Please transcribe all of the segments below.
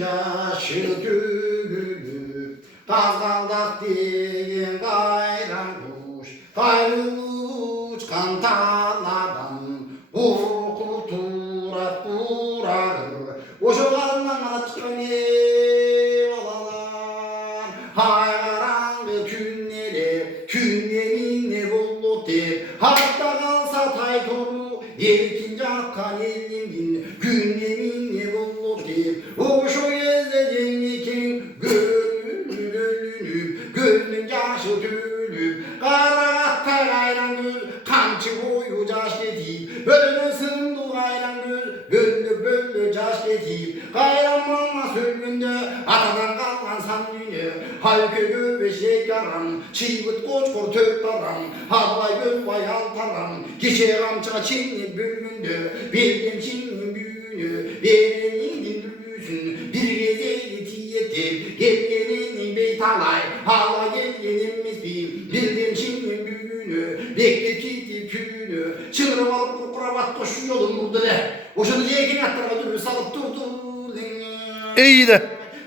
Yaşı gülüp kazandak diyen gayran kuş gayrı uçkan tarladan kurturat uğrar oşularından çıkan olalar hayranlı günleri günlerini bulut der hatta kalsa taytoru erkin yakkan elinin günlerini bulut der oşu gönlün yaşı tülüp Karagatta gayran göz kamçı boyu caş getip Ölünü sındı gayran göz Böllü böllü caş getip Gayran mama sölgünde Atadan kalman sanlıyı Halkı göbeşek yaran Çiğbit koç kor tök taran Havlay göz bayal taran Kişe kamça çinli bölgünde Bildim çinli büyünü Verenin büyüsün Bir gezeydi tiyetip Gelgenin beytalay Hala gelgenimiz bildim şimdi büyüğünü bekletip külünü çığırıp alıp kurabat koşu yolun burada de boşunu yekin yattırma dürü salıp durdu İyi de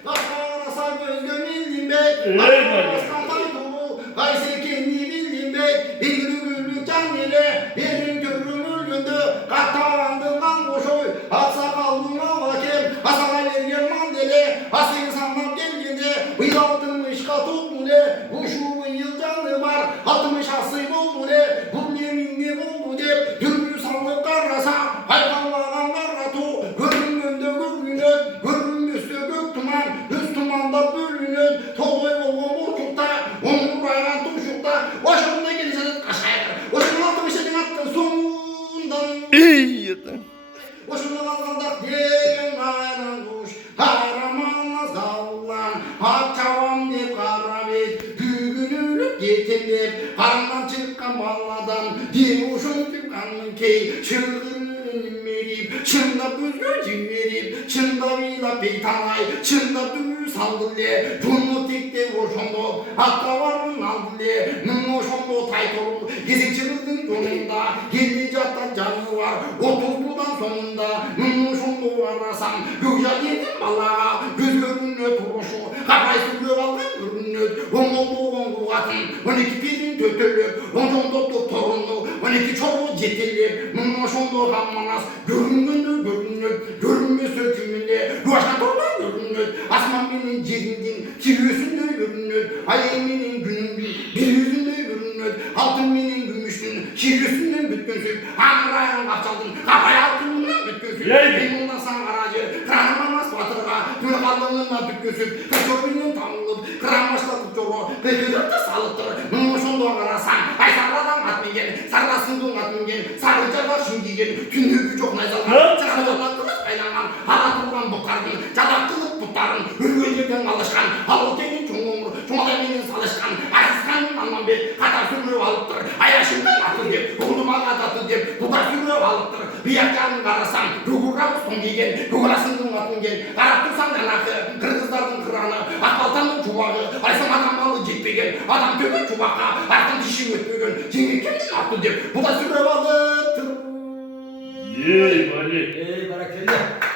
Kakara say göz gönüldüm be Kakara say dolu Kayse kendi bildim be Bir gülü can ile Bir gün körüm ölgündü Kattarandım kan boşoy Hatsa kaldım avakem Hasana vergen mandele Hası insanlar gelginde Bıyaltılmış katuk mu ne Uşuğun yılcanı var Atmış hası oldu ne Bu yemin ne oldu de Dürbü sallık karrasa Hayvanlanan karratu Görün önde görünün Görün üstü gök tuman Üst tumanda bölünün Toğuy oğlum orçukta Onun raylan tuşukta Başımda gelseniz kaşayır Başımda altı şeyden attın sonundan iyi de Başımda kalkandak diyen gayran kuş Kahramanız davlan Hakçavam de karabet Gügün ölüp yetimdep Karandan çıkan balladan Divuşun tükanın key Çılgın verip Çında büzgü cinverip Çında vila peytanay Çında büyü saldırle Cunlu tekte boşondu Hatta varın aldıle Nınnoşondu taytoru Gezin çığırdın yolunda Geldi cattan canı var Otuzludan sonunda Nınnoşondu arasam Gökçal yedim ballağa Göz görünüyor turuşu Kafayı sürüyor aldım görünüyor Onlu atın 12 pirin tötülüp Oncondu doktorunu 12 çoğu cetilip Nınnoşondu hammanas Görüngündü görünüyor Görünmüyor sökümünde Yoşan torba görünüyor Asman benim cebimdin Kirüsünde görünüyor Ay eminin günün bir yüzünde görünüyor Altın benim gümüştün Kirüsünden bütünsün Hamrayan kapçaldın Kafaya altından bütünsün Ben bundan sana aracı Kranıma nasıl batırga Tüm kallığından bütünsün Kaçorbinden tanılıp Kran başladık çoğu Kıyıdır da salıktır Nınmışın doğan arasan Ay sarradan atmingen Sarrasın doğan atmingen Sarıcalar şimdigen Tünlüğü çok nazalgan Çaradallattınız kaynanan Halatırdan bukardın Çalaktılık putların Hürgüncekten alışkan Halkenin çoğumur Çoğaleminin salışkan Arsızkanın anlam be Katar sürüyor alıptır Ayaşımdan atır dep Oğluma atatır dep Tutar sürüyor alıptır Bir yakcanın karasan Rugurra uston giygen Rugurasının atın gen Karatırsan danakı Kırgızların kıranı Akbaltanın çubağı Aysam adam malı cepbegen Adam tökün çubakka Artan dişi ötmegen Cengin kendin attı dep Bu da sürüyor alıptır iyi bari Barakeli.